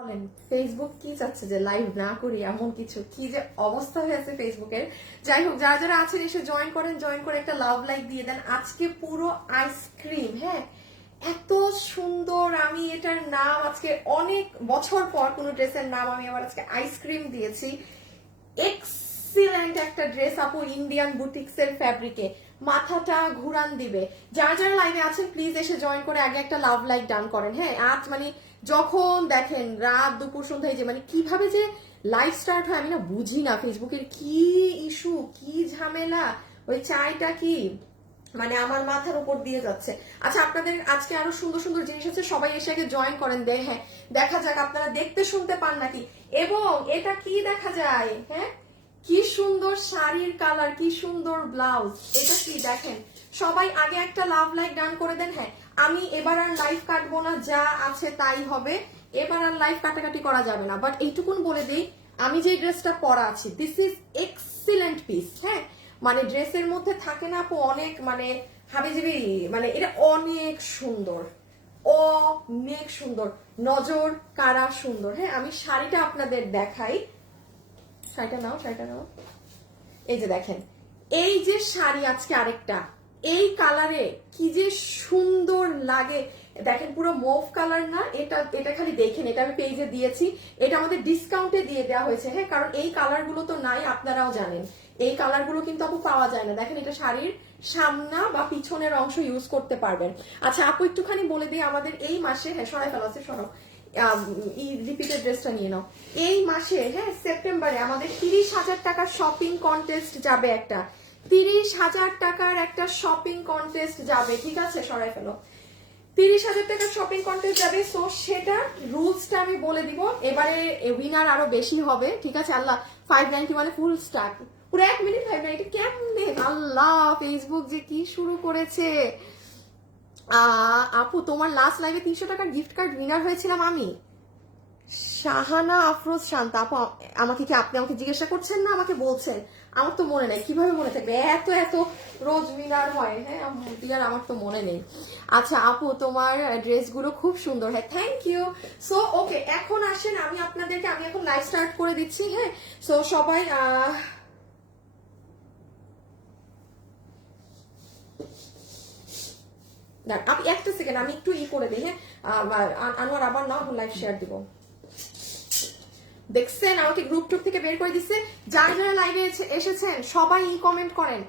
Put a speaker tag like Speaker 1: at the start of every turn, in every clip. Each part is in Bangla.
Speaker 1: বলেন ফেসবুক কি চাচ্ছে যে লাইভ না করি, এমন কিছু? কি যে অবস্থা হয়েছে ফেসবুকের যাই হোক, যারা যারা আছেন, এসে জয়েন করেন জয়েন করে একটা লাভ লাইক দিয়ে দেন। আজকে পুরো আইসক্রিম হ্যাঁ? এত সুন্দর, আমি এটার নাম আজকে অনেক বছর পর কোনো ড্রেসের নাম আমি আবার আজকে আইসক্রিম দিয়েছি। এক্সিলেন্ট একটা ড্রেস আপু ইন্ডিয়ান বুটিক্স এর ফ্যাব্রিকে মাথাটা ঘুরান দিবে। যারা যারা লাইনে আছেন প্লিজ এসে জয়েন করে আগে একটা লাভ লাইক ডান করেন হ্যাঁ? আজ মানে যখন দেখেন রাত দুপুর সন্ধ্যায় যে মানে কীভাবে যে লাইভ স্টার্ট হয়, আমি না বুঝি না ফেসবুকের কি ইস্যু কি ঝামেলা, ওই চাইটা কি? মানে আমার মাথার উপর দিয়ে যাচ্ছে। আচ্ছা আপনাদের আজকে আরও সুন্দর সুন্দর জিনিস আছে, সবাই এসে আগে জয়েন করেন, দে হ্যাঁ দেখা যাক আপনারা দেখতে শুনতে পান নাকি। এবং এটা কি দেখা যায় হ্যাঁ? কি সুন্দর শাড়ির কালার কি সুন্দর ব্লাউজ এটা কি দেখেন? সবাই আগে একটা লাভ লাইক ডান করে দেন হ্যাঁ আমি এবার আর লাইভ কাটবো না, যা আছে তাই হবে, এবার আর লাইভ কাটাকাটি করা যাবে না বাট এইটুকুন বলে দিই, আমি যে ড্রেসটা পরা আছি দিস ইজ এক্সিলেন্ট পিস হ্যাঁ? মানে ড্রেসের মধ্যে থাকে না আপু অনেক মানে হাবিজিবি মানে এটা অনেক সুন্দর অনেক সুন্দর, নজর কারা সুন্দর হ্যাঁ? আমি শাড়িটা আপনাদের দেখাই শাড়িটা নাও শাড়িটা নাও। এই যে দেখেন, এই যে শাড়ি আজকে আরেকটা, এই কালারে কি যে সুন্দর লাগে। দেখেন পুরো মুভ কালার না, এটা এটা খালি দেখেন, এটা আমি পেজে দিয়েছি। এটা আমাদের ডিসকাউন্টে দিয়ে দেওয়া হয়েছে হ্যাঁ? কারণ এই কালারগুলো তো নাই, আপনারাও জানেন। এই কালারগুলো কিন্তু আপু পাওয়া যায় না। দেখেন এটা শাড়ির সামনা বা পিছনের অংশ ইউজ করতে পারবেন। আচ্ছা আপু একটুখানি বলে দিই আমাদের এই মাসে হ্যাঁ সরাই ফেলা, আছে, সরাও। রিপিটেড ড্রেসটা নিয়ে নাও। এই মাসে হ্যাঁ সেপ্টেম্বরে আমাদের তিরিশ হাজার টাকার শপিং কন্টেস্ট যাবে একটা। তিরিশ হাজার টাকার একটা শপিং কন্টেস্ট যাবে, ঠিক আছে? সরাই ফেলো। তিরিশ হাজার টাকার শপিং কন্টেস্ট যাবে সো সেটা রুলসটা আমি বলে দিব। এবারে উইনার আরও বেশি হবে, ঠিক আছে? আল্লাহ ফাইভ নাইনটি মানে ফুল স্টার্ট পুরো এক মিনিট ফাইভ নাইনটি কেমনে? আল্লাহ ফেসবুক যে কি শুরু করেছে? আপু, তোমার লাস্ট লাইভে তিনশো টাকার গিফট কার্ড উইনার হয়েছিলাম আমি। শাহানা আফরোজ শান্ত, আপু আমাকে কি আপনি আমাকে জিজ্ঞাসা করছেন না আমাকে বলছেন? আমার তো মনে নেই, কীভাবে মনে থাকবে? এত এত রোজ উইনার হয় হ্যাঁ আমার তো মনে নেই। আচ্ছা আপু, তোমার ড্রেসগুলো খুব সুন্দর হ্যাঁ থ্যাংক ইউ সো ওকে এখন আসেন, আমি আপনাদেরকে, আমি এখন লাইভ স্টার্ট করে দিচ্ছি হ্যাঁ। সো সবাই দাঁড়ান, আপনি একটা সেকেন্ড আমি একটু ই করে দিই হ্যাঁ? আনোয়ার আবার নাও লাইভ শেয়ার দিব। দেখছেন? আমাকে গ্রুপ টুপ থেকে বের করে দিচ্ছে। যারা যারা লাইভে এসেছেন সবাই ই কমেন্ট করেন।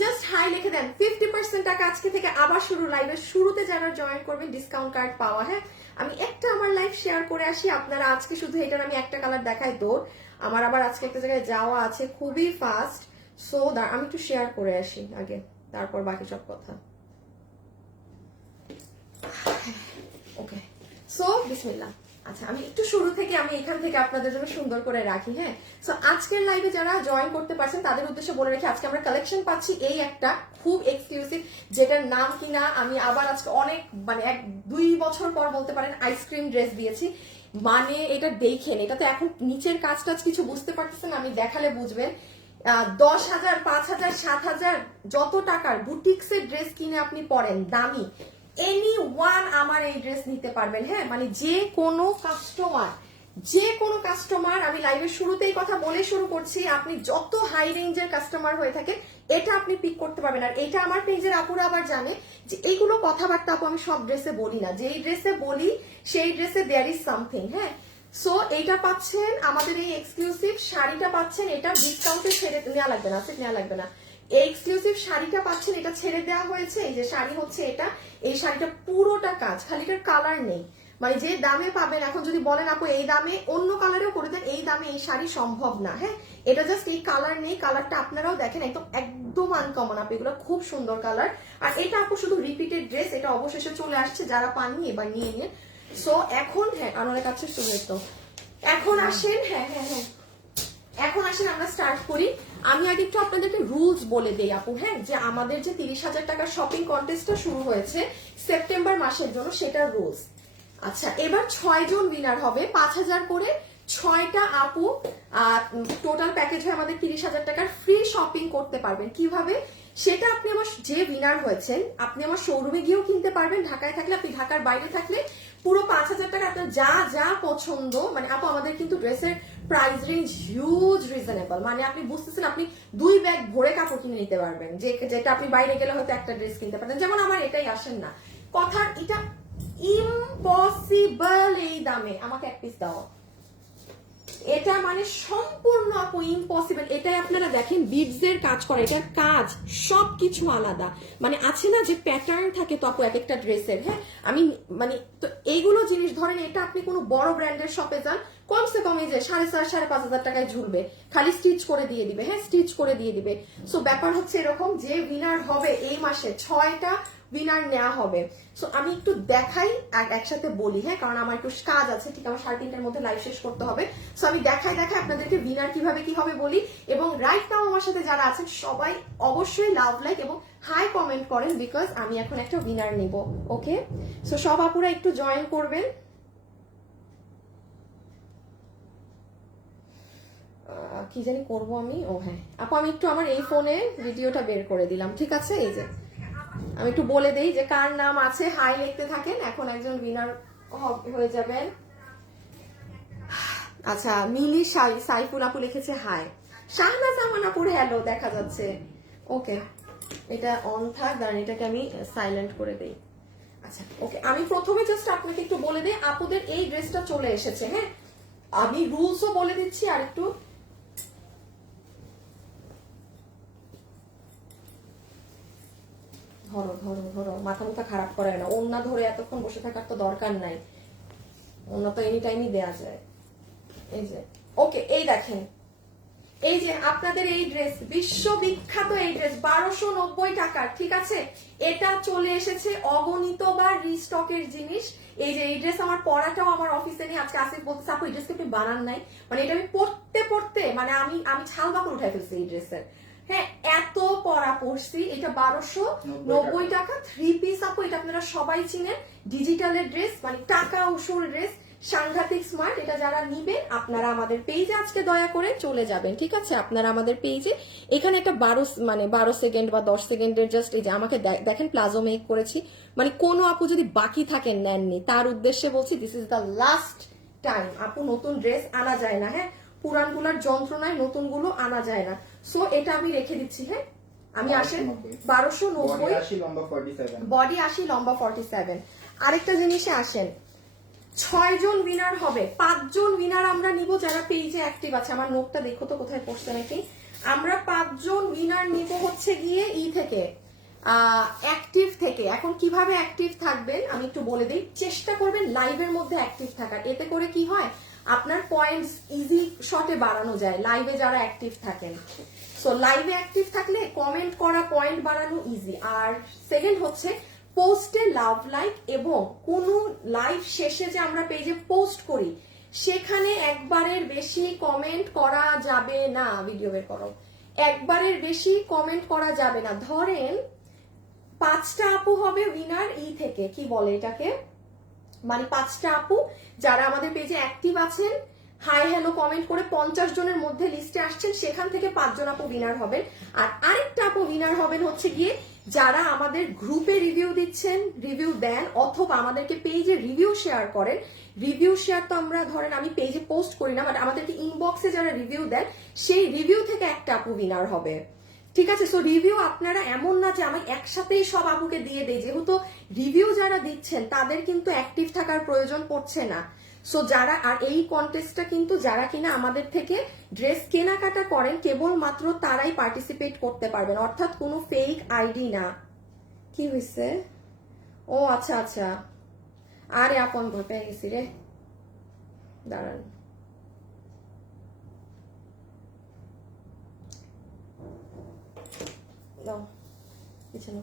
Speaker 1: জাস্ট হাই লিখে দেন ফিফটি পার্সেন্ট টাকা আজকে থেকে আবার শুরু লাইভের শুরুতে যারা জয়েন করবেন ডিসকাউন্ট কার্ড পাওয়া হ্যাঁ? আমি একটা আমার লাইভ শেয়ার করে আসি। আপনারা আজকে শুধু এটার আমি একটা কালার দেখাই দৌড়। আমার আবার আজকে একটা জায়গায় যাওয়া আছে খুবই ফাস্ট সো আমি একটু শেয়ার করে আসি আগে। তারপর বাকি সব কথা। ওকে সো বিসমিল্লাহ। আচ্ছা আমি একটু শুরু থেকে আমি এখান থেকে আপনাদের জন্য সুন্দর করে রাখি হ্যাঁ? সো আজকের লাইভে যারা জয়েন করতে পারছেন, তাদের উদ্দেশ্যে বলে রেখে, আজকে আমরা কালেকশন পাচ্ছি এই একটা খুব এক্সক্লুসিভ যেটার নাম কিনা আমি আবার আজকে অনেক মানে এক, দুই বছর পর বলতে পারেন আইসক্রিম ড্রেস দিয়েছি। মানে এটা দেখেন, এটা তো এখন নিচের কাজ টাজ কিছু বুঝতে পারতেছেন আমি দেখালে বুঝবেন। দশ হাজার, পাঁচ হাজার, সাত হাজার, যত টাকার বুটিক্সের ড্রেস কিনে আপনি পরেন দামি এনি ওয়ান আমার এই ড্রেস নিতে পারবেন হ্যাঁ? মানে যে কোনো কাস্টমার যে কোনো কাস্টমার আমি লাইভের শুরুতেই কথা বলে শুরু করছি, আপনি যত হাই রেঞ্জের কাস্টমার হয়ে থাকে এটা আপনি পিক করতে পারবেন। আর এটা আমার পেজের আপুরা আবার জানে যে এইগুলো কথাবার্তা আপু আমি সব ড্রেসে বলি না। যেই ড্রেসে বলি, সেই ড্রেসে দেয়ার ইজ সামথিং হ্যাঁ? সো এইটা পাচ্ছেন, আমাদের এই এক্সক্লুসিভ শাড়িটা পাচ্ছেন, এটা ডিসকাউন্টে ছেড়ে নেওয়া লাগবে না, সেট নেওয়া লাগবে না। এই এক্সক্লুসিভ শাড়িটা পাচ্ছেন, এটা ছেড়ে দেওয়া হয়েছে। এই যে শাড়ি হচ্ছে এটা, এই শাড়িটা পুরোটা কাজ, খালি এটার কালার নেই। মানে যে দামে পাবেন, এখন যদি বলেন, আপু, এই দামে অন্য কালারেও করে দেন, এই দামে এই শাড়ি সম্ভব না। হ্যাঁ এটা জাস্ট এই কালার নেই কালারটা আপনারাও দেখেন, একদম একদম আনকমন আপু, এগুলো খুব সুন্দর কালার আর এটা আপু, শুধু রিপিটেড ড্রেস এটা অবশেষে চলে আসছে, যারা পাননি, এবার নিয়ে নিন। সো এখন হ্যাঁ আনোয়ারের কাছে চলে তো। এখন আসেন হ্যাঁ হ্যাঁ হ্যাঁ। এখন আসেন আমরা স্টার্ট করি। আমি আগে একটু আপনাদেরকে রুলস বলে দেই আপু হ্যাঁ? যে আমাদের যে তিরিশ হাজার টাকার শপিং কন্টেস্টটা শুরু হয়েছে সেপ্টেম্বর মাসের জন্য, সেটার রুলস আচ্ছা এবার ছয় জন উইনার হবে। পাঁচ হাজার করে ছয়টা আপু টোটাল প্যাকেজ হয় আমাদের তিরিশ হাজার টাকার ফ্রি শপিং করতে পারবেন। কীভাবে? সেটা আপনি আমার, যে উইনার হয়েছেন, আপনি আমার শোরুমে গিয়েও কিনতে পারবেন। ঢাকায় থাকলে, আপনি ঢাকার বাইরে থাকলে পুরো পাঁচ হাজার টাকা আপনার যা যা পছন্দ মানে আপু, আমাদের কিন্তু ড্রেসের প্রাইস রেঞ্জ হিউজ রিজনেবল মানে আপনি বুঝতেছেন, আপনি দুই ব্যাগ ভরে কাপড় কিনে নিতে পারবেন। যে, যেটা আপনি বাইরে গেলে হয়তো একটা ড্রেস কিনতে পারেন যেমন আমার এটাই আসেন না। কথা এটা ইম্পসিবল এই দামে। আমাকে এক পিস দাও। এটা মানে সম্পূর্ণ আপু ইম্পসিবল এটাই আপনারা দেখেন বিবস এর কাজ করে, এটার কাজ, সবকিছু আলাদা। মানে আছে না যে প্যাটার্ন থাকে তো আপু এক একটা ড্রেসের হ্যাঁ? আমি মানে তো এইগুলো জিনিস, ধরেন এটা আপনি কোনো বড় ব্র্যান্ডের শপে যান, কমসে কম যে সাড়ে চার, সাড়ে পাঁচ হাজার টাকায় ঝুলবে। খালি স্টিচ করে দিয়ে দিবে হ্যাঁ? স্টিচ করে দিয়ে দিবে। সো ব্যাপার হচ্ছে এরকম যে উইনার হবে এই মাসে ছয়টা উইনার নেওয়া হবে। সো আমি একটু দেখাই আর একসাথে বলি হ্যাঁ? কারণ আমার একটু কাজ আছে, ঠিক আমার সাড়ে তিনটার মধ্যে লাইভ শেষ করতে হবে। সো আমি দেখাই দেখাই আপনাদেরকে উইনার কীভাবে কি হবে বলি। এবং রাইট নাও আমার সাথে যারা আছেন, সবাই অবশ্যই লাভ লাইক এবং হাই কমেন্ট করেন বিকজ আমি এখন একটা উইনার নিব ওকে সো সব আপুরা একটু জয়েন করবেন। কি জানি করব আমি? ও হ্যাঁ। আপু, আমি একটু আমার এই ফোনে ভিডিওটা বের করে দিলাম, ঠিক আছে? এই যে। আমি একটু বলে দেই যে কার নাম আছে, হাই লিখতে থাকেন, এখন একজন উইনার হয়ে যাবেন। আচ্ছা মিলি সাই- সাইফুল আপু লিখেছে হাই। শাহনাজ আমান আপুর হ্যালো দেখা যাচ্ছে। ওকে এটা অন থাক, দাঁড়ান, এটাকে আমি সাইলেন্ট করে দেই। আচ্ছা ওকে আমি প্রথমে জাস্ট আপনাকে একটু বলে দিই, আপুদের এই ড্রেসটা চলে এসেছে হ্যাঁ? আমি রুলসও বলে দিচ্ছি, আর একটু ধরো ধরো ধরো মাথা মাথা খারাপ করে না। ওন্না ধরে এতক্ষণ বসে থাকার তো দরকার নাই। ওন্না তো এনি টাইমই দেয়া যায়। এই যে। ওকে এই দেখেন। এই যে আপনাদের এই ড্রেস বিশ্ববিখ্যাত এই ড্রেস বারোশো নব্বই টাকার, ঠিক আছে? এটা চলে এসেছে অগণিত বা রিস্টকের জিনিস। এই যে এই ড্রেস আমার পরাটাও আমার অফিসে নিয়ে আজকে আসিফ বলতেছে, আপু, এই ড্রেস আপনি বানান নাই? মানে এটা আমি পড়তে পড়তে মানে আমি আমি ছাল বাকড় উঠাই ফেলছি এই ড্রেসের হ্যাঁ এত পরা পড়ছি এটা বারোশো নব্বই টাকা। থ্রি পিস আপু এটা আপনারা সবাই চিনেন ডিজিটালের ড্রেস মানে টাকা উসুর ড্রেস সাংঘাতিক স্মার্ট এটা যারা নিবেন আপনারা আমাদের পেজে আজকে দয়া করে চলে যাবেন ঠিক আছে? আপনারা আমাদের পেজে এখানে একটা বারো মানে বারো সেকেন্ড বা দশ সেকেন্ডের জাস্ট এই যে আমাকে দেখেন প্লাজো মেক করেছি মানে কোনো আপু যদি বাকি থাকেন নেননি তার উদ্দেশ্যে বলছি this is the last time আপু নতুন ড্রেস আনা যায় না হ্যাঁ? পুরানগুলোর যন্ত্রণায় নতুনগুলো আনা যায় না। সো এটা আমি রেখে দিচ্ছি হ্যাঁ? আমি আসেন বারোশো নব্বই। বডি আশি লম্বা ফর্টি সেভেন আরেকটা জিনিসে আসেন। ছয় জন উইনার হবে। পাঁচজন উইনার আমরা নিব যারা পেজে অ্যাক্টিভ আছে। আমার নোটটা দেখো তো কোথায় পড়ছে নাকি? আমরা পাঁচজন উইনার নিব হচ্ছে গিয়ে ই থেকে অ্যাক্টিভ থেকে। এখন কীভাবে অ্যাক্টিভ থাকবেন আমি একটু বলে দিই। চেষ্টা করবেন লাইভের মধ্যে অ্যাক্টিভ থাকার। এতে করে কি হয়? আপনার পয়েন্টস ইজি শটে বাড়ানো যায়। লাইভে যারা অ্যাক্টিভ থাকেন। সো লাইভে অ্যাক্টিভ থাকলে কমেন্ট করা পয়েন্ট বাড়ানো ইজি আর সেকেন্ড হচ্ছে পোস্টে লাভ লাইক এবং কোন লাইভ শেষে যে আমরা পেজে পোস্ট করি, সেখানে একবারের বেশি কমেন্ট করা যাবে না ভিডিও বের করো। একবারের বেশি কমেন্ট করা যাবে না। ধরেন, পাঁচটা আপু হবে উইনার ই থেকে, কি বলে এটাকে? মানে পাঁচটা আপু যারা আমাদের পেজে অ্যাক্টিভ আছেন হাই হ্যালো কমেন্ট করে পঞ্চাশ জনের মধ্যে লিস্টে আসছেন। সেখান থেকে পাঁচজন আপু উইনার হবেন। আর আরেকটা আপু উইনার হবেন হচ্ছে গিয়ে যারা আমাদের গ্রুপে রিভিউ দিচ্ছেন রিভিউ দেন, অথবা আমাদেরকে পেজে রিভিউ শেয়ার করেন। রিভিউ শেয়ার তো আমরা ধরেন আমি পেজে পোস্ট করি না বাট আমাদেরকে ইনবক্সে যারা রিভিউ দেন, সেই রিভিউ থেকে একটা আপু উইনার হবে। ঠিক আছে? সো রিভিউ আপনারা এমন না যে আমি একসাথেই সব আপুকে দিয়ে দেয় যেহেতু রিভিউ যারা দিচ্ছেন, তাদের কিন্তু অ্যাক্টিভ থাকার প্রয়োজন পড়ছে না। সো যারা, আর এই কন্টেস্টটা কিন্তু যারা কিনা আমাদের থেকে ড্রেস কেনাকাটা করেন, কেবলমাত্র তারাই পার্টিসিপেট করতে পারবেন। অর্থাৎ কোনো ফেক আইডি না। কি হয়েছে ও আচ্ছা আচ্ছা। আরে, আপন ভয় পেয়ে গেছি রে। দাঁড়ান। দাও, পিছনে।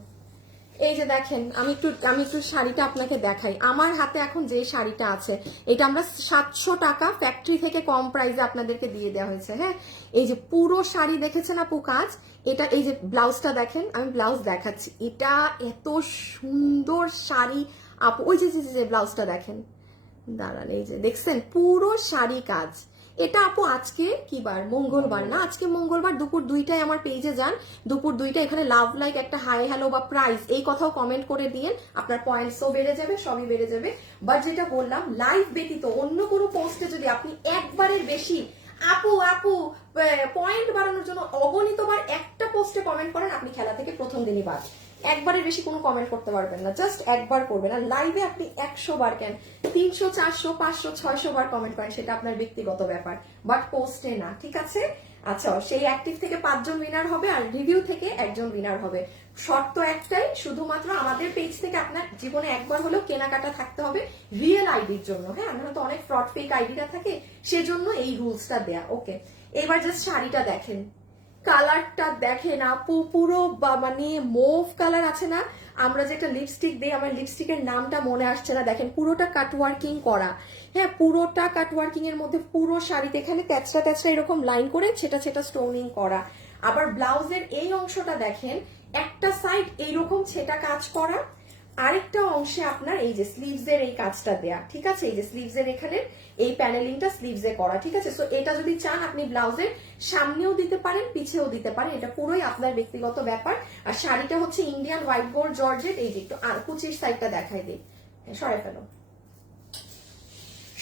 Speaker 1: এই যে দেখেন, আমি একটু আমি একটু শাড়িটা আপনাকে দেখাই। আমার হাতে এখন যে শাড়িটা আছে, এটা আমরা সাতশো টাকা ফ্যাক্টরি থেকে কম প্রাইসে আপনাদেরকে দিয়ে দেওয়া হয়েছে হ্যাঁ? এই যে পুরো শাড়ি দেখেছেন আপু কাজ? এটা, এই যে ব্লাউজটা দেখেন, আমি ব্লাউজ দেখাচ্ছি। এটা এত সুন্দর শাড়ি আপু, ওই যে, যে- ব্লাউজটা দেখেন। দাঁড়ান, এই যে, দেখছেন? পুরো শাড়ি কাজ। এটা আপু আজকে কি বার? মঙ্গলবার না? আজকে মঙ্গলবার দুপুর দুইটায় আমার পেজে যান। দুপুর দুইটা এখানে লাভ লাইক একটা হাই হ্যালো বা প্রাইস এই কথাও কমেন্ট করে দিয়েন। আপনার পয়েন্টসও বেড়ে যাবে, সবই বেড়ে যাবে। বাট যেটা বললাম লাইভ ব্যতীত অন্য কোনো পোস্টে যদি আপনি একবারের বেশি, আপু আপু পয়েন্ট বাড়ানোর জন্য অগণিতবার একটা পোস্টে কমেন্ট করেন, আপনি খেলা থেকে প্রথম দিনই বাদ। একবারের বেশি কোনো কমেন্ট করতে পারবেন না। জাস্ট একবার করবেন। আর লাইভে আপনি একশো বার কেন? তিনশো, চারশো, পাঁচশো, ছয়শো বার কমেন্ট করেন, সেটা আপনার ব্যক্তিগত ব্যাপার। বাট পোস্টে না, ঠিক আছে? আচ্ছা সেই অ্যাক্টিভ থেকে পাঁচজন উইনার হবে আর রিভিউ থেকে একজন উইনার হবে। শর্ত একটাই, শুধুমাত্র আমাদের পেজ থেকে আপনার জীবনে একবার হলেও কেনাকাটা থাকতে হবে রিয়েল আইডির জন্য। হ্যাঁ আমরা তো অনেক ফ্রড ফেক আইডিটা থাকে, সেজন্য এই রুলসটা দেয়া। ওকে এবার জাস্ট শাড়িটা দেখেন। কালারটা দেখেন আপু পুরো বা- মানে মোভ কালার আছে না। আমরা যে একটা লিপস্টিক দিই, আমার লিপস্টিকের নামটা মনে আসছে না। দেখেন, পুরোটা কাটওয়ার্কিং করা। হ্যাঁ পুরোটা কাটওয়ার্কিং এর মধ্যে পুরো শাড়িতে এখানে তেচড়া তেচড়া এরকম লাইন করে ছেটা ছেটা স্টোনিং করা। আবার ব্লাউজের এই অংশটা দেখেন, একটা সাইড এইরকম ছেটা কাজ করা আরেকটা অংশে আপনার এই যে স্লিভস এর এই কাজটা দেয়া ঠিক আছে? এই যে স্লিভস এর এখানে এই প্যানেলিংটা স্লিভস এ করা ঠিক আছে? সো এটা যদি চান আপনি ব্লাউজের সামনেও দিতে পারেন পিছেও দিতে পারেন। এটা পুরোই আপনার ব্যক্তিগত ব্যাপার। আর শাড়িটা হচ্ছে ইন্ডিয়ান হোয়াইট গোল্ড জর্জেট এই যে একটু আর কুচির সাইডটা দেখাই দিই। হ্যাঁ, সরাই ফেলো।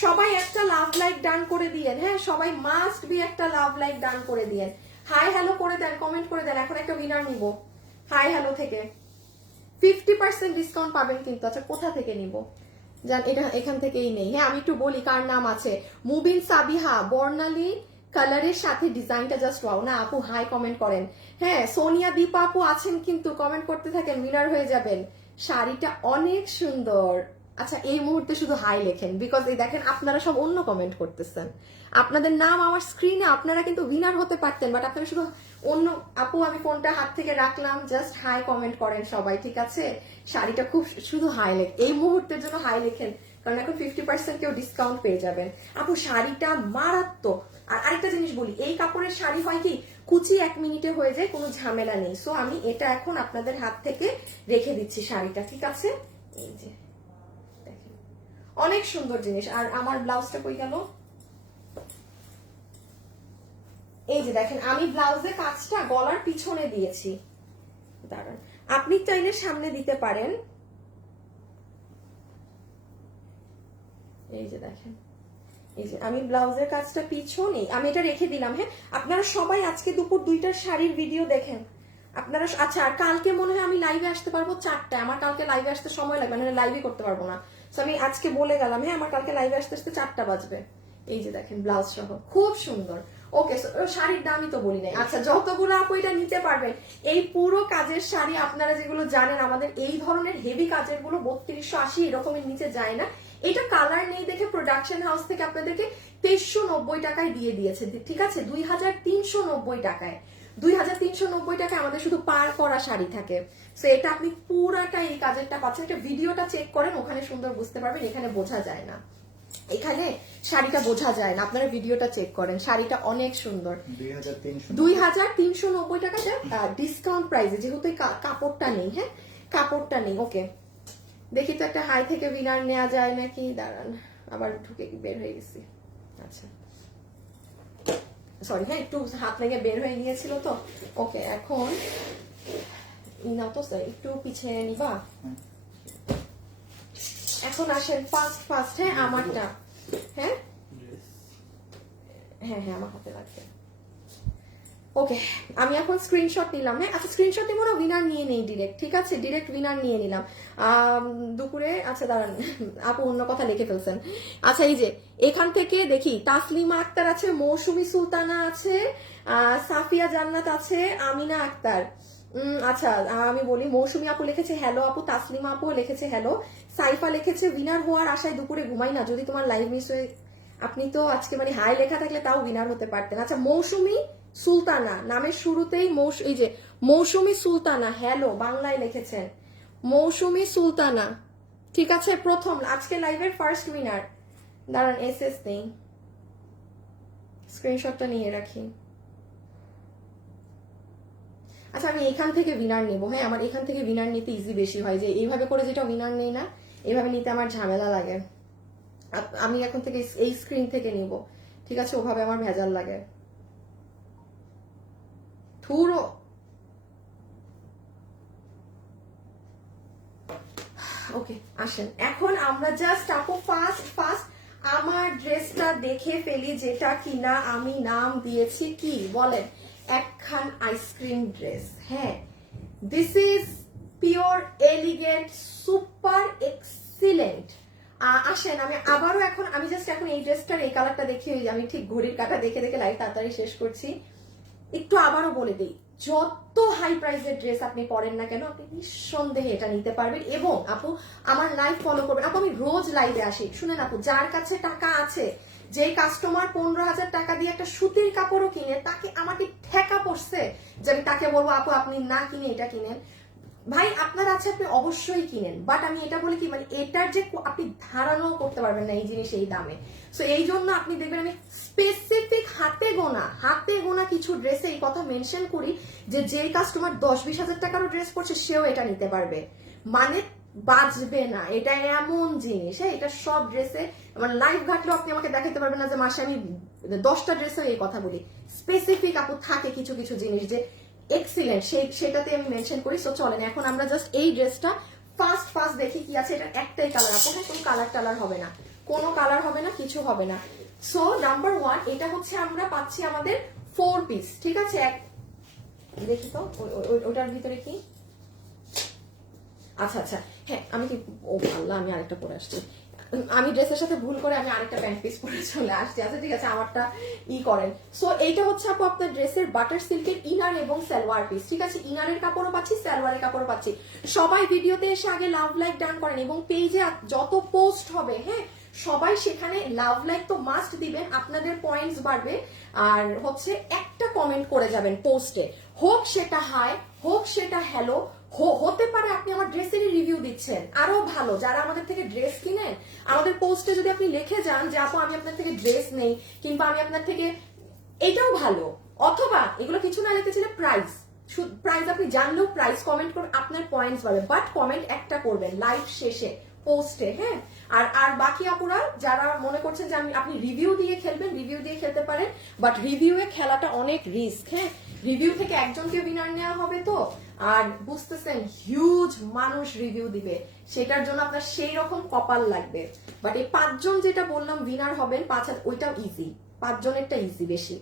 Speaker 1: সবাই একটা লাভ লাইক ডান করে দিয়েন। হ্যাঁ সবাই মাস্ট বি একটা লাভ লাইক ডান করে দিয়েন। হাই হ্যালো করে দেন কমেন্ট করে দেন। এখন একটা উইনার নিব। হাই হ্যালো থেকে। ফিফটি পার্সেন্ট ডিসকাউন্ট পাবেন কিন্তু। আচ্ছা কোথা থেকে নিব? জান, এটা এখান থেকেই নেই। হ্যাঁ আমি একটু বলি কার নাম আছে। মুবিন সাবিহা, বর্ণালী কালারের সাথে ডিজাইনটা জাস্ট ওয়াও না, আপু, হাই কমেন্ট করেন। হ্যাঁ সোনিয়া দীপা আপু আছেন কিন্তু কমেন্ট করতে থাকেন উইনার হয়ে যাবেন। শাড়িটা অনেক সুন্দর। আচ্ছা এই মুহূর্তে শুধু হাই লেখেন বিকজ এই দেখেন আপনারা সব অন্য কমেন্ট করতেছেন। আপনাদের নাম আমার স্ক্রিনে আপনারা কিন্তু উইনার হতে পারতেন বাট আপনারা শুধু অন্য, আপু, আমি ফোনটা হাত থেকে রাখলাম জাস্ট হাই কমেন্ট করেন সবাই, ঠিক আছে? শাড়িটা খুব শুধু হাই লেখ, এই মুহূর্তের জন্য হাই লেখেন, কারণ এখন ফিফটি পার্সেন্ট কেউ ডিসকাউন্ট পেয়ে যাবেন। আপু, শাড়িটা মারাত্মক। আর আরেকটা জিনিস বলি, এই কাপড়ের শাড়ি হয় কি, কুচি এক মিনিটে হয়ে যায়, কোনো ঝামেলা নেই। সো আমি এটা এখন আপনাদের হাত থেকে রেখে দিচ্ছি শাড়িটা, ঠিক আছে? এই যে। অনেক সুন্দর জিনিস। আর আমার ব্লাউজটা কই গেল? এই যে দেখেন, আমি ব্লাউজের কাজটা গলার পিছনে দিয়েছি। দাঁড়ান, আপনি চাইলে সামনে দিতে পারেন। এই যে দেখেন, এই যে আমি ব্লাউজের কাজটা পিছনে আমি এটা রেখে দিলাম হ্যাঁ? আপনারা সবাই আজকে দুপুর দুইটার শাড়ির ভিডিও দেখেন। আপনারা আচ্ছা আর কালকে মনে হয় আমি লাইভে আসতে পারব চারটায়। আমার কালকে লাইভে আসতে সময় লাগবে মানে লাইভে করতে পারব না। তো আমি আজকে বলে গেলাম হ্যাঁ আমার কালকে লাইভে আসতে আসতে চারটা বাজবে। এই যে দেখেন ব্লাউজ সহ। খুব সুন্দর। ওকে শাড়ির দামই তো বলি নাই। আচ্ছা যতগুলো আপু এটা নিতে পারবেন, এই পুরো কাজের শাড়ি আপনারা যেগুলো জানেন, আমাদের এই ধরনের হেভি কাজেরগুলো বত্রিশশো আশি এরকমের নিচে যায় না। এটা কালার নেই দেখে প্রোডাকশন হাউস থেকে আপনাদেরকে তেইশশো নব্বই টাকায় দিয়ে দিয়েছে। ঠিক আছে? দুই হাজার তিনশো নব্বই টাকায়। দুই হাজার তিনশো নব্বই টাকায় আমাদের শুধু পার করা শাড়ি থাকে। তো এটা আপনি পুরাটা এই কাজেরটা পাচ্ছেন। এটা ভিডিওটা চেক করেন ওখানে সুন্দর বুঝতে পারবেন এখানে বোঝা যায় না। এখানে শাড়িটা বোঝা যায় না আপনারা ভিডিওটা চেক করেন। শাড়িটা অনেক সুন্দর। দুই হাজার তিনশো নব্বই। টাকা ডিসকাউন্ট প্রাইসে যেহেতু কাপড়টা নেই হ্যাঁ? কাপড়টা নেই ওকে দেখি তো একটা হাই থেকে উইনার নেওয়া যায় নাকি? দাঁড়ান আবার ঢুকে বের হয়ে গেছি। আচ্ছা। সরি হ্যাঁ একটু হাত লেগে বের হয়ে গিয়েছিল তো। ওকে এখন না তো স্যার একটু পিছিয়ে নিবা। এখন আসেন ফার্স্ট ফার্স্ট হ্যাঁ আমারটা। হ্যাঁ? হ্যাঁ হ্যাঁ আমার হাতে লাগবে। ওকে আমি এখন স্ক্রিনশট নিলাম হ্যাঁ? আচ্ছা স্ক্রিনশট নিব না উইনার নিয়ে নেই ডিরেক্ট ঠিক আছে? ডিরেক্ট উইনার নিয়ে নিলাম। দুপুরে আচ্ছা দাঁড়ান আপু অন্য কথা লিখে ফেলছেন। আচ্ছা এই যে এখান থেকে দেখি তাসলিমা আক্তার আছে মৌসুমি সুলতানা আছে আহ, সাফিয়া জান্নাত আছে আমিনা আক্তার। আচ্ছা আমি বলি, মৌসুমি আপু লিখেছে হ্যালো আপু। তাসলিমা আপু লিখেছে হ্যালো সাইফা লিখেছে উইনার হওয়ার আশায় দুপুরে ঘুমাই না। যদি তোমার লাইভ মিস হয়ে আপনি তো আজকে মানে হাই লেখা থাকলে তাও উইনার হতে পারতেন। আচ্ছা মৌসুমি সুলতানা, নামের শুরুতেই এই যে, মৌসুমি সুলতানা হ্যালো বাংলায় লিখেছেন। মৌসুমি সুলতানা, ঠিক আছে, প্রথম, আজকে লাইভের ফার্স্ট উইনার দাঁড়ান এস এস নেই। স্ক্রিনশটটা নিয়ে রাখি। আচ্ছা আমি এখান থেকে উইনার নেব। হ্যাঁ আমার এখান থেকে উইনার নিতে ইজি বেশি হয় যে এইভাবে করে যেটা উইনার নেই না, এভাবে নিতে আমার ঝামেলা লাগে। আমি এখন থেকে এই স্ক্রিন থেকে নিব। ঠিক আছে, ওভাবে আমার ভেজাল লাগে। থুরো ওকে আসেন। এখন আমরা জাস্ট আপু ফার্স্ট ফার্স্ট আমার ড্রেসটা দেখে ফেলি যেটা কিনা আমি নাম দিয়েছি কি, বলেন। একখান আইসক্রিম ড্রেস হ্যাঁ। This is pure elegant super excellent আসেন, আমি আবারও এখন, আমি জাস্ট এখন এই ড্রেসটার এই কালারটা দেখি আমি ঠিক ঘড়ির কাটা দেখে দেখে লাইভ তাড়াতাড়ি শেষ করছি। একটু আবারও বলে দিই, যত হাই প্রাইসের ড্রেস আপনি পরেন না কেন, আপনি নিঃসন্দেহে এটা নিতে পারবেন। এবং আপু, আমার লাইভ ফলো করবেন। আপু, আমি রোজ লাইভে আসি। শুনেন আপু, যার কাছে টাকা আছে যে কাস্টমার পনেরো হাজার টাকা দিয়ে একটা সুতির কাপড়ও কিনে, তাকে আমাকে ঠেকা পড়ছে যে আমি তাকে বলব, আপু, আপনি না কিনে এটা কিনেন। ভাই, আপনার আছে, আপনি অবশ্যই কিনেন। বাট আমি এটা বলি কি মানে এটার যে আপনি ধারণাও করতে পারবেন না এই জিনিস এই দামে। সো এই জন্য আপনি দেখবেন আমি স্পেসিফিক হাতে গোনা হাতে গোনা কিছু ড্রেসে এই কথা মেনশন করি যে যেই কাস্টমার দশ বিশ হাজার টাকারও ড্রেস পড়ছে সেও এটা নিতে পারবে। মানে বাঁচবে না, এটা এমন জিনিস হ্যাঁ এটা সব ড্রেসে, আমার লাইভ ঘাটলেও আপনি আমাকে দেখাতে পারবেন না যে মাসে আমি দশটা ড্রেসে এই কথা বলি। স্পেসিফিক আপু থাকে কিছু কিছু জিনিস যে এক্সিলেন্ট সেই, সেটাতে আমি মেনশন করি সো চলেন, এখন আমরা জাস্ট এই ড্রেসটা ফার্স্ট ফার্স্ট দেখি কি আছে, এটা একটাই কালার আপু হ্যাঁ কোনো কালার টালার হবে না, কোনো কালার হবে না, কিছু হবে না। সো নাম্বার ওয়ান এটা হচ্ছে আমরা পাচ্ছি আমাদের ফোর পিস ঠিক আছে? এক, দেখি তো ওটার ভিতরে কি? আচ্ছা আচ্ছা। হ্যাঁ আমি কি ও আল্লাহ, আমি আরেকটা পরে আসছি। আমি ড্রেসের সাথে ভুল করে আমি আরেকটা প্যান্ট পিস পরে চলে আসছি। আচ্ছা ঠিক আছে, আমারটা ই করেন। সো এইটা হচ্ছে আপু আপনার ড্রেসের বাটার সিল্কের ইনার এবং সালোয়ার পিস ঠিক আছে? ইনারের কাপড়ও পাচ্ছি সালোয়ারের কাপড়ও পাচ্ছি। সবাই ভিডিওতে এসে আগে লাভ লাইক ডান করেন এবং পেজে যত পোস্ট হবে হ্যাঁ সবাই সেখানে লাভ লাইক তো মাস্ট দিবেন, আপনাদের পয়েন্টস বাড়বে। আর হচ্ছে একটা কমেন্ট করে যাবেন পোস্টে হোক সেটা হাই হোক সেটা হ্যালো হতে পারে আপনি আমার ড্রেসেরই রিভিউ দিচ্ছেন। আরও ভালো, যারা আমাদের থেকে ড্রেস কিনেন, আমাদের পোস্টে যদি আপনি লিখে যান যে, আপু, আমি আপনার থেকে ড্রেস নেই, কিংবা, আমি আপনার থেকে এটাও ভালো। অথবা, এগুলো কিছু না লিখতে চাইলে প্রাইস প্রাইস আপনি জানলেও প্রাইস কমেন্ট করুন, আপনার পয়েন্টস পাবে বাট কমেন্ট একটা করবেন লাইভ শেষে পোস্টে হ্যাঁ? আর আর বাকি আপুরা, যারা মনে করছেন যে, আমি, আপনি রিভিউ দিয়ে খেলবেন রিভিউ দিয়ে খেলতে পারেন বাট রিভিউয়ে খেলাটা অনেক রিস্ক হ্যাঁ? রিভিউ থেকে একজনকে উইনার নেওয়া হবে তো, আর বুঝতেছেন হিউজ মানুষ রিভিউ দিবে। সেটার জন্য আপনার সেই রকম কপাল লাগবে। বাট এই পাঁচজন যেটা বললাম উইনার হবেন, পাঁচ হাজার ওইটাও ইজি পাঁচজনেরটা ইজি বেশি।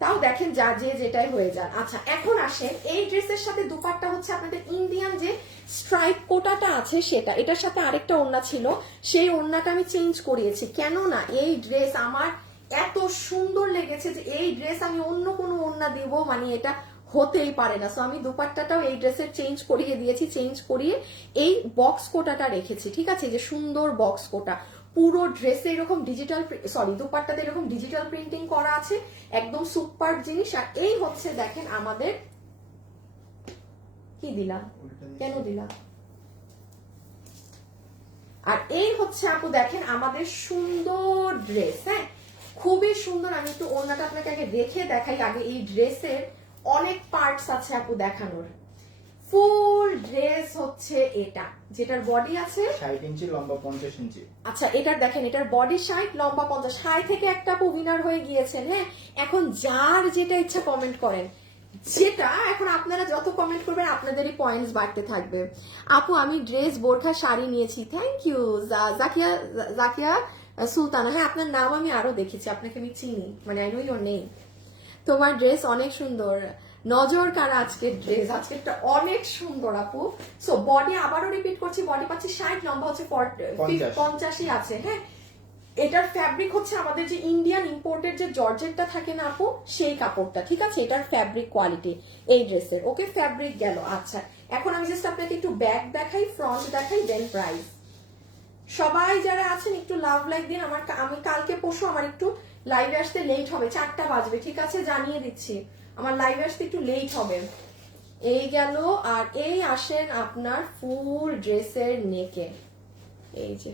Speaker 1: তাও দেখেন যা যে যেটাই হয়ে যান। আচ্ছা এখন আসেন, এই ড্রেসের সাথে দুপাট্টা হচ্ছে আপনাদের ইন্ডিয়ান যে স্ট্রাইপ কোটাটা আছে সেটা। এটার সাথে আরেকটা ওড়না ছিল। সেই ওড়নাটা আমি চেঞ্জ করিয়েছি। কেন না এই ড্রেস আমার এত সুন্দর লেগেছে যে এই ড্রেস আমি অন্য কোনো ওড়না দিব মানে এটা হতেই পারে না। সো আমি দুপাট্টাটাও এই ড্রেসের চেঞ্জ করিয়ে দিয়েছি চেঞ্জ করিয়ে এই বক্স কোটাটা রেখেছি, ঠিক আছে? যে সুন্দর বক্স কোটা। পুরো ড্রেসে এরকম ডিজিটাল সরি দুপাট্টাতে এরকম ডিজিটাল প্রিন্টিং করা আছে, একদম সুপার জিনিস। আর এই হচ্ছে, দেখেন, আমাদের কি দিলাম? কেন দিলাম? আর এই হচ্ছে, আপু, দেখেন, আমাদের সুন্দর ড্রেস হ্যাঁ? খুবই সুন্দর। আমি একটু ওড়নাটা আপনাকে আগে রেখে দেখাই। আগে এই ড্রেসের অনেক পার্টস আছে আপু দেখানোর। ফুল ড্রেস হচ্ছে এটা যেটার বডি আছে?
Speaker 2: ষাট ইঞ্চি লম্বা পঞ্চাশ ইঞ্চি।
Speaker 1: আচ্ছা এটার দেখেন এটার বডি ষাট লম্বা পঞ্চাশ। ষাট থেকে একটা আপু উইনার হয়ে গিয়েছেন হ্যাঁ? এখন যার যেটা ইচ্ছা কমেন্ট করেন। যেটা এখন আপনারা যত কমেন্ট করবেন আপনাদেরই পয়েন্টস বাড়তে থাকবে। আপু আমি ড্রেস বোরখা শাড়ি নিয়েছি। থ্যাংক ইউ জাকিয়া জাকিয়া সুলতানা হ্যাঁ আপনার নাম আমি আরও দেখেছি আপনাকে আমি চিনি মানে আই নো ইউর নেই তোমার ড্রেস অনেক সুন্দর। নজর কারা আজকের ড্রেস আজকেরটা অনেক সুন্দর আপু। সো বডি আবারও রিপিট করছি বডি পাচ্ছি ষাট লম্বা হচ্ছে
Speaker 2: পঞ্চাশ।
Speaker 1: পঞ্চাশই আছে হ্যাঁ? এটার ফ্যাব্রিক হচ্ছে আমাদের যে ইন্ডিয়ান ইম্পোর্টেড যে জর্জেটটা থাকে না আপু সেই কাপড়টা ঠিক আছে? এটার ফ্যাব্রিক কোয়ালিটি এই ড্রেসের ওকে ফ্যাব্রিক গেল আচ্ছা। এখন আমি জাস্ট আপনাকে একটু ব্যাক দেখাই ফ্রন্ট দেখাই দেন প্রাইস সবাই যারা আছেন, একটু লাভ লাইক দিন আমার আমি কালকে পরশু আমার একটু লাইভে আসতে লেট হবে, চারটা বাজবে, ঠিক আছে? জানিয়ে দিচ্ছি। আমার লাইভে আসতে একটু লেট হবে। এই গেল, আর এই আসেন আপনার ফুল ড্রেসের নেকে এই যে।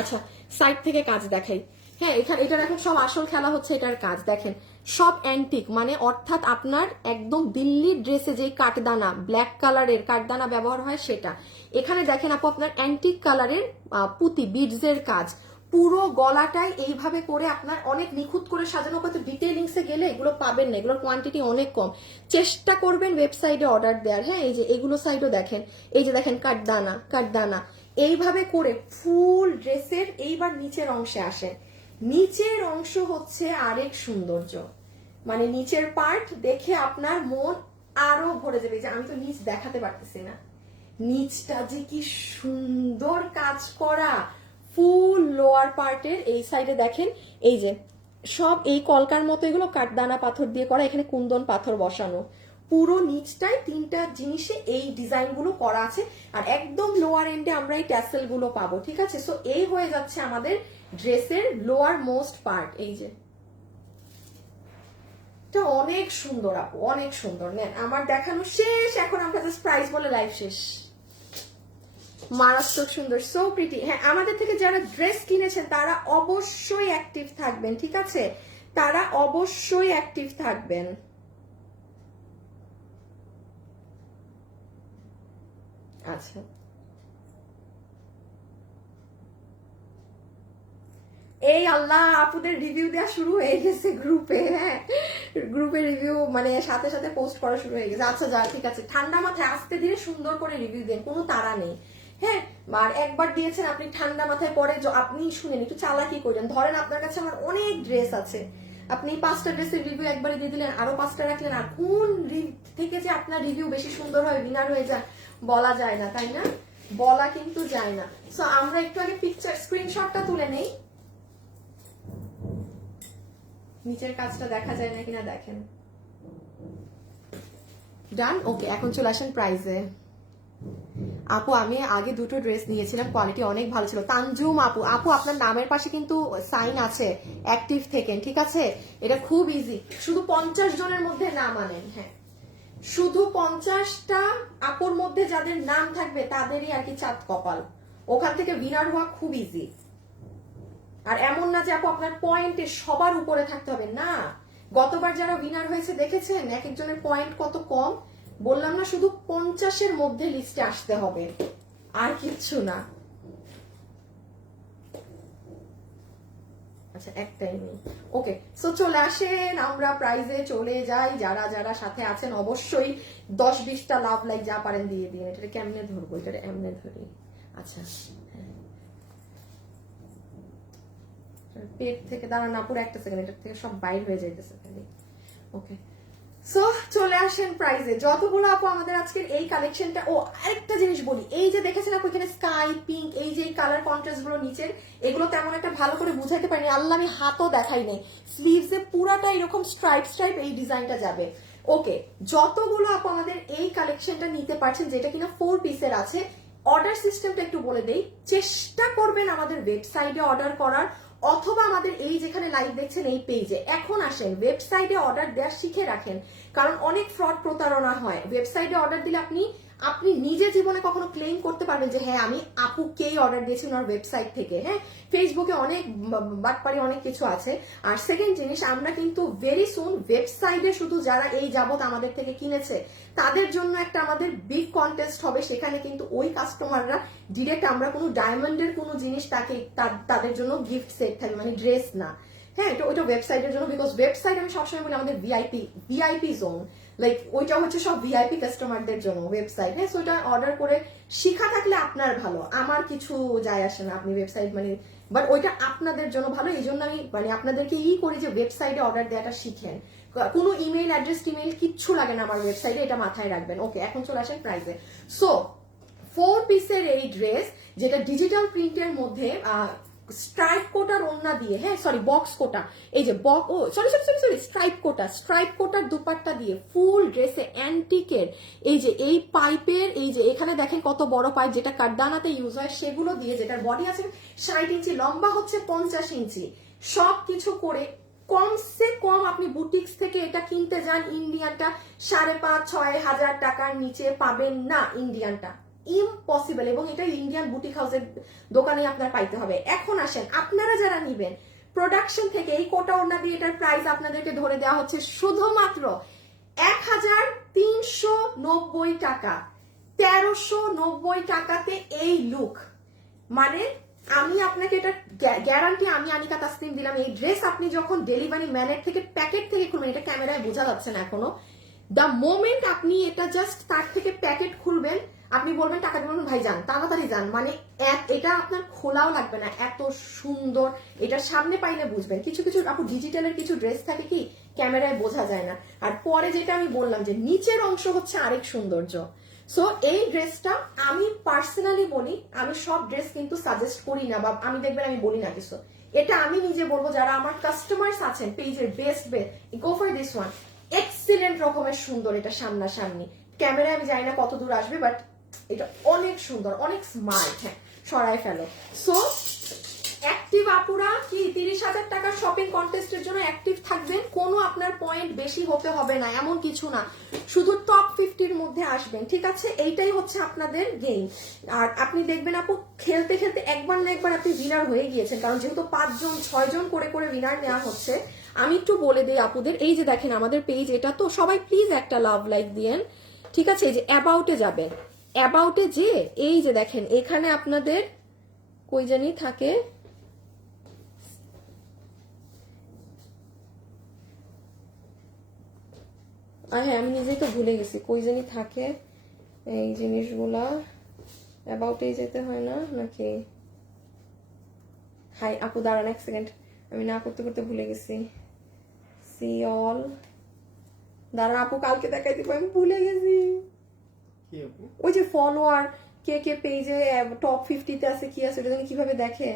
Speaker 1: আচ্ছা সাইড থেকে কাজ দেখাই। হ্যাঁ এখানে এটার এখন সব আসল খেলা হচ্ছে, এটার কাজ। দেখেন সব অ্যান্টিক মানে অর্থাৎ আপনার একদম দিল্লির ড্রেসে যে কাঠদানা ব্ল্যাক কালারের কাঠদানা ব্যবহার হয় সেটা। এখানে দেখেন আপু, আপনার অ্যান্টিক কালারের পুঁতি বিডসের কাজ। পুরো গলাটাই এইভাবে করে আপনার অনেক নিখুঁত করে সাজানো কত ডিটেলিংসে গেলে এগুলো পাবেন না, এগুলোর কোয়ান্টিটি অনেক কম। চেষ্টা করবেন ওয়েবসাইটে অর্ডার দেওয়ার হ্যাঁ এই যে, এগুলো সাইডও দেখেন। এই যে দেখেন কাঠদানা কাঠদানা। এইভাবে করে ফুল ড্রেসের এইবার নিচের অংশে আসেন। নিচের অংশ হচ্ছে আরেক সৌন্দর্য। মানে নিচের পার্ট দেখে আপনার মন আরও ভরে যাবে। যে আমি তো নিচ দেখাতে পারতেছি না। নিচটা যে কি সুন্দর কাজ করা। ফুল লোয়ার পার্টের এই সাইডে দেখেন, এই যে সব এই কলকার মতো এগুলো কাঠদানা পাথর দিয়ে করা, এখানে কুন্দন পাথর বসানো। পুরো নিচটাই তিনটা জিনিসে এই ডিজাইনগুলো করা আছে। আর একদম লোয়ার এন্ডে আমরা এই ট্যাসেলগুলো পাবো, ঠিক আছে? সো এই হয়ে যাচ্ছে আমাদের ড্রেসের লোয়ার মোস্ট পার্ট এই যে। এটা অনেক সুন্দর আপু, অনেক সুন্দর। নেন, আমার দেখানো শেষ, এখন আমরা জাস্ট প্রাইস বলে লাইভ শেষ। মারাত্মক সুন্দর সো প্রিটি হ্যাঁ আমাদের থেকে যারা ড্রেস কিনেছেন, তারা অবশ্যই অ্যাক্টিভ থাকবেন, ঠিক আছে? তারা অবশ্যই অ্যাক্টিভ থাকবেন। আচ্ছা এই আল্লাহ, আপুদের রিভিউ দেওয়া শুরু হয়ে গেছে গ্রুপে হ্যাঁ। গ্রুপে রিভিউ মানে সাথে সাথে পোস্ট করা শুরু হয়ে গেছে। আচ্ছা যা ঠিক আছে। ঠান্ডা মাথায় আস্তে ধীরে সুন্দর করে রিভিউ দেন, কোনো তাড়া নেই। হ্যাঁ আর একবার দিয়েছেন আপনি ঠান্ডা মাথায়, পরে আপনি শুনেন, একটু চালাকি করেন। ধরেন আপনার কাছে আমার অনেক ড্রেস আছে। আপনি পাঁচটা ড্রেসের রিভিউ একবারে দিয়ে দিলেন, আরও পাঁচটা রাখলেন, আর কোন থেকে যে আপনার রিভিউ বেশি সুন্দর হয় উইনার হয়ে যায়, বলা যায় না, তাই না? বলা কিন্তু যায় না। সো আমরা একটু আগে পিকচার স্ক্রিনশটটা তুলে নেই। নিচের কাজটা দেখা যায় না কিনা দেখেন। ডান ওকে এখন চলে আসেন প্রাইজে আপু, আমি আগে দুটো ড্রেস নিয়েছিলাম কোয়ালিটি অনেক ভালো ছিল। তানজুম আপু আপু, আপনার নামের পাশে কিন্তু সাইন আছে অ্যাক্টিভ থেকেন, ঠিক আছে? এটা খুব ইজি শুধু পঞ্চাশ জনের মধ্যে নাম আনেন হ্যাঁ। শুধু পঞ্চাশটা আপুর মধ্যে যাদের নাম থাকবে, তাদেরই আর কি চাঁদ কপাল। ওখান থেকে উইনার হওয়া খুব ইজি আর এমন না যে আপু, আপনার পয়েন্টে সবার উপরে থাকতে হবে, না। গতবার যারা উইনার হয়েছে, দেখেছেন? এক একজনের পয়েন্ট কত কম? বললাম না, শুধু পঞ্চাশের মধ্যে লিস্টে আসতে হবে। আর কিচ্ছু না। আচ্ছা একটাই নেই। ওকে সো চলে আসেন, আমরা প্রাইজে চলে যাই। যারা যারা সাথে আছেন, অবশ্যই দশ বিশটা লাভ লাইক যা পারেন দিয়ে দিন। এটা কেমনে ধরবো? এটা এমনে ধরি। আচ্ছা হ্যাঁ। পেট থেকে, দাঁড়ান আপুর একটা সেকেন্ড এটার থেকে সব বাইর হয়ে যাইতেছে খালি। ওকে সো চলে আসেন প্রাইজে যতগুলো আপু আমাদের আজকের এই কালেকশনটা ও আরেকটা জিনিস বলি। এই যে দেখেছেন আপু, এখানে স্কাই পিঙ্ক এই যে কালার কন্ট্রাস্টগুলো নিচের এগুলো তেমন একটা ভালো করে বুঝাইতে পারিনি। আল্লাহ, আমি হাতও দেখাই নেই। স্লিভসে পুরাটা এরকম স্ট্রাইপ স্ট্রাইপ এই ডিজাইনটা যাবে। ওকে যতগুলো আপু আমাদের এই কালেকশনটা নিতে পারছেন, যেটা কিনা ফোর পিসের আছে অর্ডার সিস্টেমটা একটু বলে দেই। চেষ্টা করবেন আমাদের ওয়েবসাইটে অর্ডার করার। অথবা আমাদের এই যেখানে লাইভ দেখছেন এই পেজে এখন আসেন ওয়েবসাইটে অর্ডার দেওয়া শিখে রাখেন। কারণ অনেক ফ্রড প্রতারণা হয়। ওয়েবসাইটে অর্ডার দিলে আপনি আপনি নিজে জীবনে কখনো ক্লেম করতে পারবেন যে হ্যাঁ আমি আপুকেই অর্ডার দিয়েছি ওনার ওয়েবসাইট থেকে। হ্যাঁ ফেসবুকে অনেক বাটপারি অনেক কিছু আছে। আর সেকেন্ড জিনিস, আমরা কিন্তু ভেরি সুন ওয়েবসাইটে শুধু যারা এই যাবত আমাদের থেকে কিনেছে, তাদের জন্য একটা আমাদের বিগ কন্টেস্ট হবে। সেখানে কিন্তু ওই কাস্টমাররা ডিরেক্ট আমরা কোনো ডায়মন্ডের কোনো জিনিস তাকে তাদের জন্য গিফট সেট থাকবে মানে ড্রেস না। হ্যাঁ ওইটা ওয়েবসাইটের জন্য বিকজ ওয়েবসাইট আমি সবসময় বলি আমাদের ভিআইপি ভিআইপি জোন লাইক ওইটা হচ্ছে সব ভিআইপি কাস্টমারদের জন্য ওয়েবসাইট হ্যাঁ? ওটা অর্ডার করে শিখা থাকলে আপনার ভালো। আমার কিছু যায় আসে না আপনি ওয়েবসাইট মানে বাট ওইটা আপনাদের জন্য ভালো। এই জন্য আমি মানে আপনাদেরকে ই করি যে ওয়েবসাইটে অর্ডার দেওয়াটা শিখেন। কোনো ইমেল অ্যাড্রেস টিমেল কিচ্ছু লাগে না আমার ওয়েবসাইটে এটা মাথায় রাখবেন। ওকে এখন চলে আসেন প্রাইসে সো ফোর পিসের এই ড্রেস যেটা ডিজিটাল প্রিন্টের মধ্যে স্ট্রাইপ কোটার ওন্না দিয়ে হ্যাঁ সরি বক্স কোটা এই যে বক ও sorry sorry sorry sorry stripe Kota stripe কোটার দুপাট্টা দিয়ে ফুল ড্রেসে অ্যান্টিকের এই যে এই পাইপের এই যে এখানে দেখেন কত বড় পাইপ যেটা কারদানাতে ইউজ হয়, সেগুলো দিয়ে যেটার বডি আছে, ষাট ইঞ্চি, লম্বা হচ্ছে পঞ্চাশ ইঞ্চি। সব কিছু করে কমসে কম আপনি বুটিক্স থেকে এটা কিনতে যান ইন্ডিয়ানটা সাড়ে পাঁচ, ছয় হাজার টাকার নিচে পাবেন না ইন্ডিয়ানটা ইম্পসিবল এবং এটা ইন্ডিয়ান বুটিক হাউসের দোকানে আপনার পাইতে হবে। এখন আসেন, আপনারা যারা নিবেন প্রোডাকশন থেকে এই কোটা ওড়না দিয়ে এটার প্রাইস আপনাদেরকে ধরে দেওয়া হচ্ছে শুধুমাত্র এক হাজার তিনশো নব্বই টাকা। তেরোশো নব্বই টাকাতে এই লুক মানে আমি আপনাকে এটা গ্যারান্টি আমি আনিকা তাসলিম দিলাম, এই ড্রেস আপনি যখন ডেলিভারি ম্যানের থেকে প্যাকেট থেকে খুলবেন, এটা ক্যামেরায় বোঝা যাচ্ছে না এখনও। দ্য মোমেন্ট আপনি এটা জাস্ট তার থেকে প্যাকেট খুলবেন আপনি বলবেন, টাকা দিবেন ভাই, যান, তাড়াতাড়ি যান। মানে এটা আপনার খোলাও লাগবে না, এত সুন্দর, এটা সামনে পাইলে বুঝবেন। কিছু কিছু, আপু, ডিজিটালের কিছু ড্রেস থাকে কি, ক্যামেরায় বোঝা যায় না। আর পরে যেটা আমি বললাম যে, নিচের অংশ হচ্ছে আরেক সৌন্দর্য। সো এই ড্রেসটা আমি পার্সোনালি বলি, আমি সব ড্রেস কিন্তু সাজেস্ট করি না, বা আমি দেখবেন আমি বলি না কিছু। এটা আমি নিজে বলব, যারা আমার কাস্টমার্স আছেন, পেজের best best go for this one excellent রকমের সুন্দর এটা সামনাসামনি। ক্যামেরায় আমি জানি না কত দূর আসবে বাট এটা অনেক সুন্দর, অনেক স্মার্ট হ্যাঁ সরাই ফেলো। সো অ্যাক্টিভ আপুরা কি তিরিশ হাজার টাকার শপিং কন্টেস্টের জন্য অ্যাক্টিভ থাকবেন? কোনো আপনার পয়েন্ট বেশি হতে হবে না, এমন কিছু না। শুধু টপ ফিফটির মধ্যে আসবেন, ঠিক আছে? এইটাই হচ্ছে আপনাদের গেম আর আপনি দেখবেন আপু, খেলতে খেলতে একবার না একবার আপনি উইনার হয়ে গিয়েছেন, কারণ যেহেতু পাঁচজন, ছয়জন করে করে উইনার নেওয়া হচ্ছে, আমি একটু বলে দিই আপুদের, এই যে দেখেন আমাদের পেজ এটা তো সবাই প্লিজ একটা লাভ লাইক দিয়েন, ঠিক আছে? এই যে অ্যাবাউটে যাবেন। অ্যাবাউটে যে, এই যে দেখেন, এখানে আপনাদের কই জানি থাকে? হ্যাঁ আমি নিজেই তো ভুলে গেছি, কই জানি থাকে এই জিনিসগুলা। অ্যাবাউটেই যেতে হয় না, নাকি? হাই আপু, দাঁড়ান, এক সেকেন্ড আমি না করতে করতে ভুলে গেছি। সি অল দাঁড়ান, আপু, কালকে দেখাই দিব, আমি ভুলে গেছি। ওই যে ফলোয়ার কে কে পেজে টপ ফিফটিতে আছে, কি আছে, ওটা কীভাবে দেখে?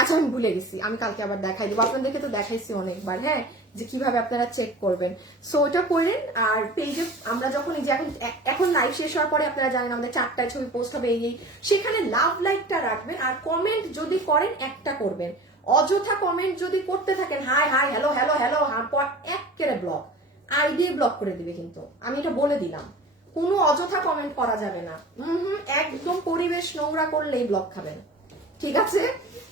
Speaker 1: আচ্ছা আমি ভুলে গেছি, আমি কালকে আবার দেখাই দেবো। আপনাদেরকে তো দেখাইছি অনেকবার হ্যাঁ যে কীভাবে আপনারা চেক করবেন। সো ওটা করেন, আর পেজে আমরা যখন এই যে এখন এখন লাইভ শেষ হওয়ার পরে আপনারা জানেন আমাদের চারটায় ছবি পোস্ট হবে, এই সেখানে লাভ লাইকটা রাখবেন, আর কমেন্ট যদি করেন, একটা করবেন। অযথা কমেন্ট যদি করতে থাকেন hi hi hello hello hello এক কেড়ে ব্লক আইডি ব্লক করে দিবে কিন্তু। আমি এটা বলে দিলাম। কোনো অযথা কমেন্ট করা যাবে না। হুম একদম পরিবেশ নোংরা করলেই ব্লক খাবেন। ঠিক আছে?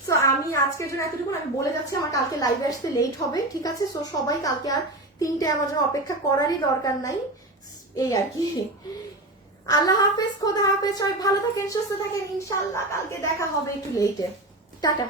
Speaker 1: সো আমি আজকের জন্য এতটুকু আমি বলে যাচ্ছি, আমার কালকে লাইভে আসতে লেট হবে, ঠিক আছে? সো সবাই কালকে আর তিনটে আমার জন্য অপেক্ষা করারই দরকার নাই। এই আর কি। আল্লাহ হাফেজ, খোদা হাফেজ, সবাই ভালো থাকেন, সুস্থ থাকেন ইনশাল্লাহ কালকে দেখা হবে একটু লেটে টাটা।